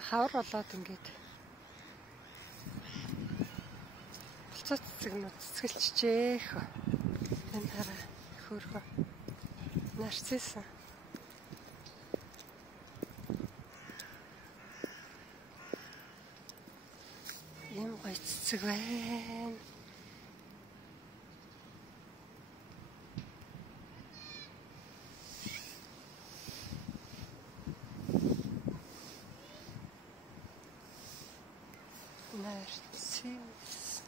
хавар болоод ингээд болцоо цэцэгнүүд цэцгэлчжээх. Энэ хараа хөөрхөө нарцисс. Ийм гоё цэцэг байна. Нарцисс.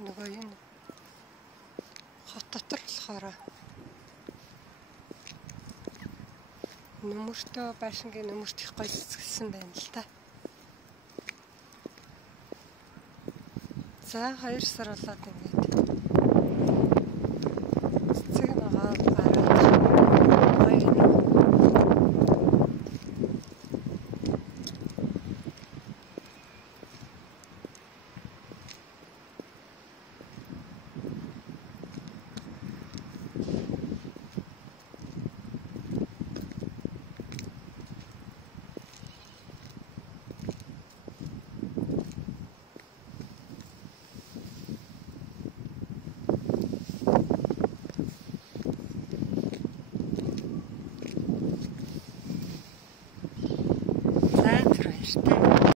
Нөгөө энэ хот дотор болохоор нөмөртөө байшингийн нөмөрт их гоё цэцгэлсэн байна л та. За 2 сар болоод ингээд